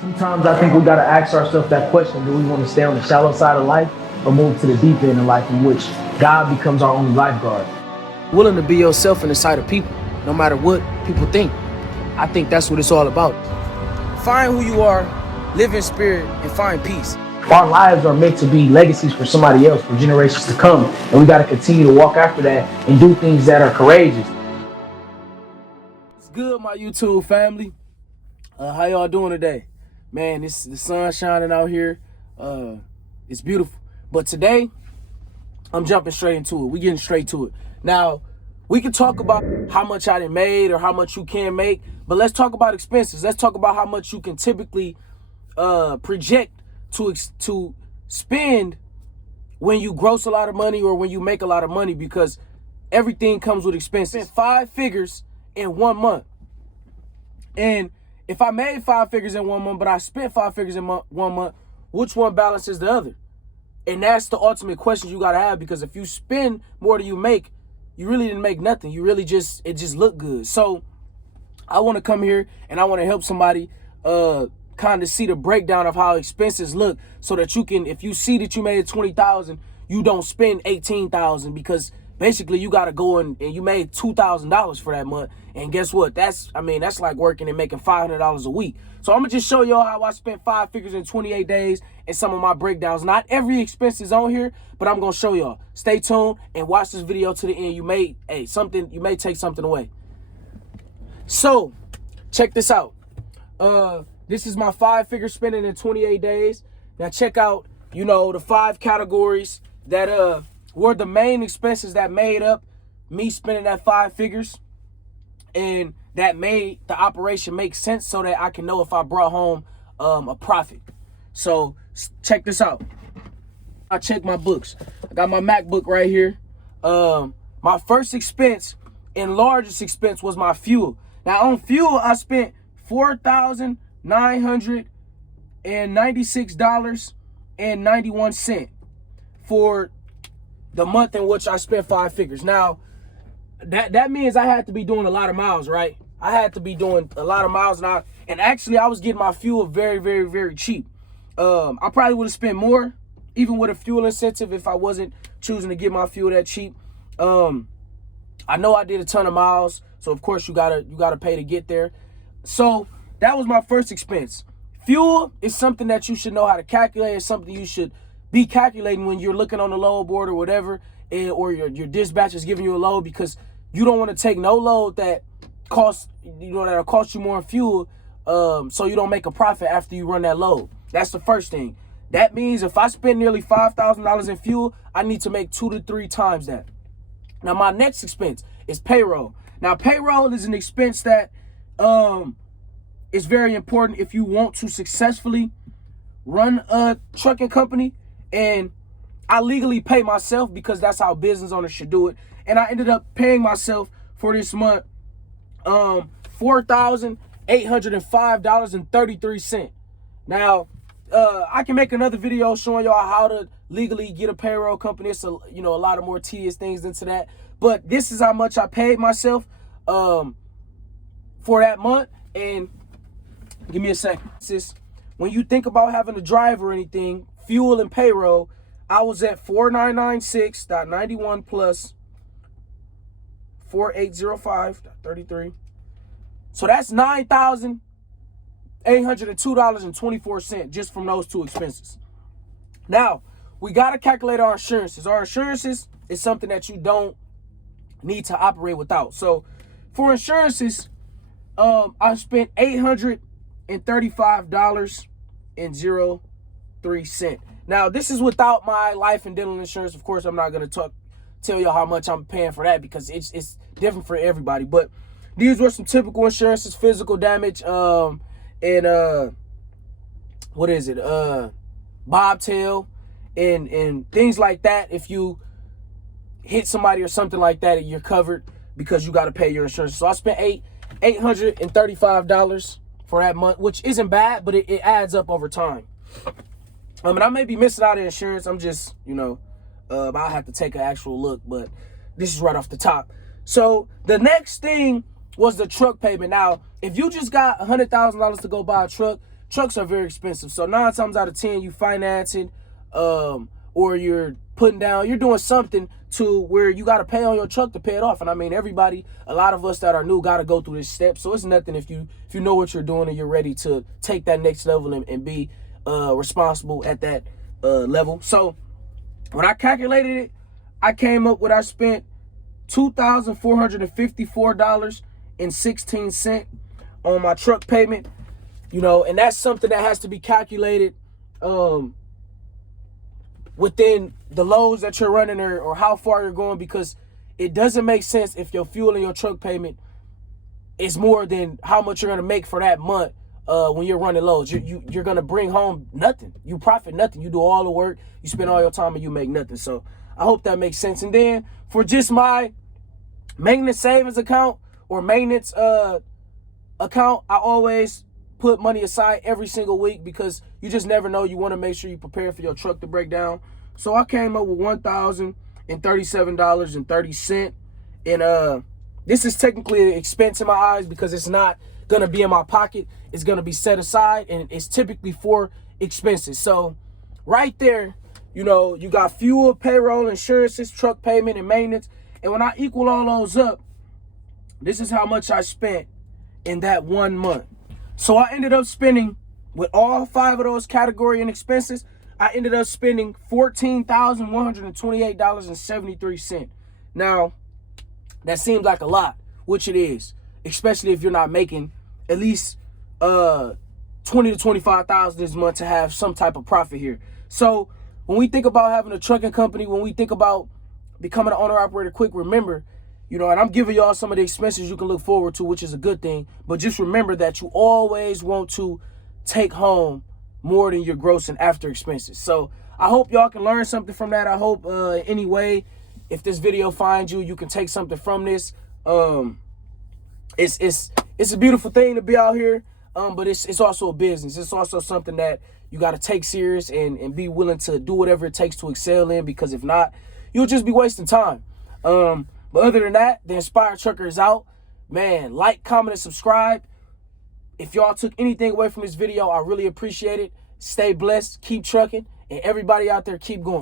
Sometimes I think we got to ask ourselves that question: do we want to stay on the shallow side of life or move to the deep end of life in which God becomes our only lifeguard? Willing to be yourself in the sight of people, no matter what people think. I think that's what it's all about. Find who you are, live in spirit, and find peace. Our lives are meant to be legacies for somebody else, for generations to come, and we got to continue to walk after that and do things that are courageous. What's good, my YouTube family? How y'all doing today? Man, the sun shining out here. It's beautiful. But today, I'm jumping straight into it. We getting straight to it. Now, we can talk about how much I done made or how much you can make, but let's talk about expenses. Let's talk about how much you can typically project to spend when you gross a lot of money or when you make a lot of money, because everything comes with expenses. I spent 5 figures in 1 month. And if I made 5 figures in 1 month, but I spent 5 figures in 1 month, which one balances the other? And that's the ultimate question you got to have, because if you spend more than you make, you really didn't make nothing. You really it just looked good. So I want to come here and I want to help somebody kind of see the breakdown of how expenses look, so that you can, if you see that you made 20,000, you don't spend 18,000, because basically you got to go and you made $2,000 for that month. And guess what? That's like working and making $500 a week. So I'm gonna just show y'all how I spent 5 figures in 28 days and some of my breakdowns. Not every expense is on here, but I'm gonna show y'all. Stay tuned and watch this video to the end. You may take something away. So check this out. This is my 5-figure spending in 28 days. Now check out, the 5 categories that were the main expenses that made up me spending that 5 figures, and that made the operation make sense, so that I can know if I brought home a profit. So check this out. I check my books. I got my MacBook right here. My first expense and largest expense was my fuel. Now on fuel, I spent $4,996.91 for the month in which I spent 5 figures. Now, that means I had to be doing a lot of miles, right? I had to be doing a lot of miles, and actually I was getting my fuel very, very, very cheap. I probably would have spent more, even with a fuel incentive, if I wasn't choosing to get my fuel that cheap. I know I did a ton of miles, so of course you gotta pay to get there. So that was my first expense. Fuel is something that you should know how to calculate. It's something you should be calculating when you're looking on the load board or whatever, or your dispatch is giving you a load, because you don't want to take no load that that'll cost you more in fuel, so you don't make a profit after you run that load. That's the first thing. That means if I spend nearly $5,000 in fuel, I need to make 2 to 3 times that. Now my next expense is payroll. Now payroll is an expense that is very important if you want to successfully run a trucking company. And I legally pay myself, because that's how business owners should do it. And I ended up paying myself for this month $4,805.33. Now, I can make another video showing y'all how to legally get a payroll company. It's a lot of more tedious things into that. But this is how much I paid myself for that month. And give me a second. When you think about having to drive or anything, fuel and payroll, I was at $4,996.91 plus $4,805.33. So that's $9,802.24 just from those 2 expenses. Now, we got to calculate our insurances. Our insurances is something that you don't need to operate without. So for insurances, I spent $835.03. Now, this is without my life and dental insurance. Of course, I'm not going to tell you how much I'm paying for that, because it's different for everybody. But these were some typical insurances: physical damage, and bobtail, and things like that. If you hit somebody or something like that, you're covered because you got to pay your insurance. So I spent $835 for that month, which isn't bad, but it adds up over time. And I may be missing out on insurance. I'm just, I'll have to take an actual look, but this is right off the top. So the next thing was the truck payment. Now, if you just got $100,000 to go buy a truck, trucks are very expensive. So 9 times out of 10, you financing, or you're putting down, you're doing something to where you got to pay on your truck to pay it off. And I mean, everybody, a lot of us that are new got to go through this step. So it's nothing if you know what you're doing and you're ready to take that next level and be responsible at that level. So when I calculated it, I came up with, I spent $2,454.16 on my truck payment, you know, and that's something that has to be calculated within the loads that you're running or how far you're going, because it doesn't make sense if your fuel and your truck payment is more than how much you're going to make for that month. When you're running loads, you're going to bring home nothing. You profit nothing. You do all the work, you spend all your time, and you make nothing. So I hope that makes sense. And then for just my maintenance savings account or maintenance account, I always put money aside every single week, because you just never know. You want to make sure you prepare for your truck to break down. So I came up with $1,037.30. And this is technically an expense in my eyes, because it's not going to be in my pocket. It's going to be set aside, and it's typically for expenses. So right there, you know, you got fuel, payroll, insurances, truck payment, and maintenance. And when I equal all those up, this is how much I spent in that 1 month. So I ended up spending, with all 5 of those category and expenses, I ended up spending $14,128.73. Now, that seems like a lot, which it is, especially if you're not making at least 20 to 25,000 this month to have some type of profit here. So when we think about having a trucking company, when we think about becoming an owner operator quick, remember, you know, and I'm giving y'all some of the expenses you can look forward to, which is a good thing. But just remember that you always want to take home more than your gross and after expenses. So I hope y'all can learn something from that. I hope anyway, if this video finds you, you can take something from this. It's a beautiful thing to be out here, but it's also a business. It's also something that you got to take serious and be willing to do whatever it takes to excel in, because if not, you'll just be wasting time. But other than that, the Inspired Trucker is out. Man, like, comment, and subscribe. If y'all took anything away from this video, I really appreciate it. Stay blessed, keep trucking, and everybody out there, keep going.